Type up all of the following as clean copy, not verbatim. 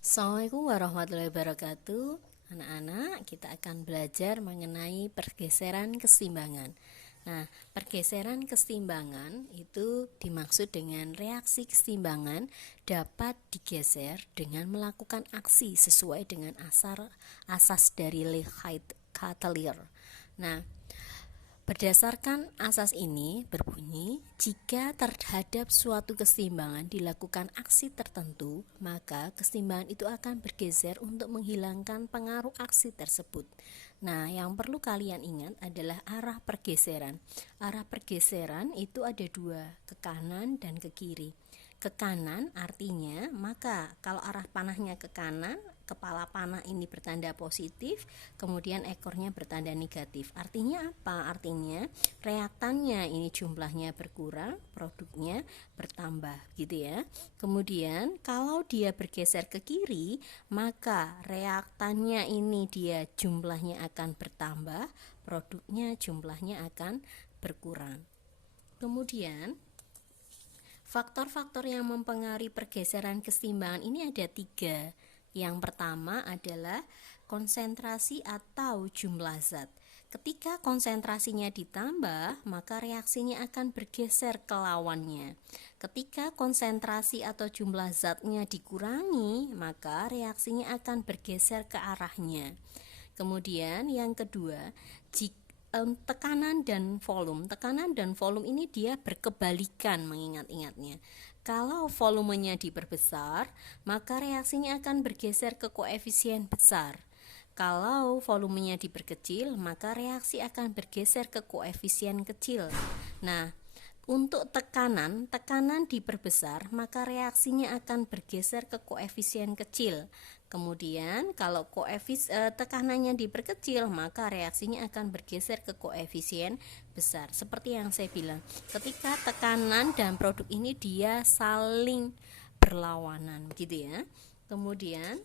Assalamualaikum warahmatullahi wabarakatuh. Anak-anak, kita akan belajar mengenai pergeseran keseimbangan. Nah, pergeseran keseimbangan itu dimaksud dengan reaksi keseimbangan dapat digeser dengan melakukan aksi sesuai dengan asas dari Le-Chatelier. Nah, berdasarkan asas ini berbunyi, jika terhadap suatu keseimbangan dilakukan aksi tertentu, maka keseimbangan itu akan bergeser untuk menghilangkan pengaruh aksi tersebut. Nah, yang perlu kalian ingat adalah arah pergeseran. Arah pergeseran itu ada dua, ke kanan dan ke kiri. Ke kanan artinya, maka kalau arah panahnya ke kanan, kepala panah ini bertanda positif, kemudian ekornya bertanda negatif. Artinya apa? Artinya reaktannya ini jumlahnya berkurang, produknya bertambah, gitu ya. Kemudian kalau dia bergeser ke kiri, maka reaktannya ini dia jumlahnya akan bertambah, produknya jumlahnya akan berkurang. Kemudian faktor-faktor yang mempengaruhi pergeseran keseimbangan ini ada 3. Yang pertama adalah konsentrasi atau jumlah zat. Ketika konsentrasinya ditambah, maka reaksinya akan bergeser ke lawannya. Ketika konsentrasi atau jumlah zatnya dikurangi, maka reaksinya akan bergeser ke arahnya. Kemudian yang kedua, tekanan dan volume. Tekanan dan volume ini dia berkebalikan, mengingat-ingatnya. Kalau volumenya diperbesar, maka reaksinya akan bergeser ke koefisien besar. Kalau volumenya diperkecil, maka reaksi akan bergeser ke koefisien kecil. Nah, untuk tekanan diperbesar, maka reaksinya akan bergeser ke koefisien kecil. Kemudian kalau tekanannya diperkecil, maka reaksinya akan bergeser ke koefisien besar. Seperti yang saya bilang, ketika tekanan dan produk ini dia saling berlawanan, gitu ya. Kemudian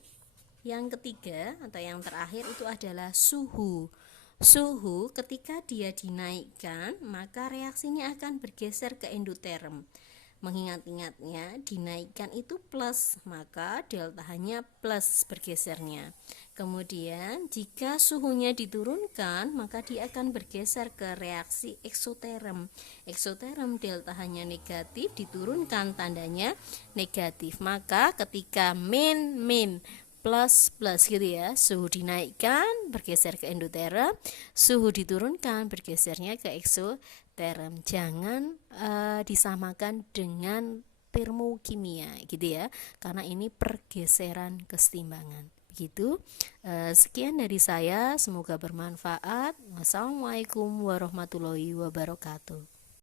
yang ketiga atau yang terakhir itu adalah suhu. Suhu ketika dia dinaikkan, maka reaksinya akan bergeser ke endoterm. Mengingat-ingatnya, dinaikkan itu plus, maka deltanya plus bergesernya. Kemudian jika suhunya diturunkan, maka dia akan bergeser ke reaksi eksoterm. Eksoterm deltanya negatif, diturunkan tandanya negatif. Maka ketika min plus gitu ya, suhu dinaikkan bergeser ke endoterm, suhu diturunkan bergesernya ke eksoterm. Jangan disamakan dengan termokimia, gitu ya, karena ini pergeseran keseimbangan. Begitu. Sekian dari saya, semoga bermanfaat. Wassalamualaikum warahmatullahi wabarakatuh.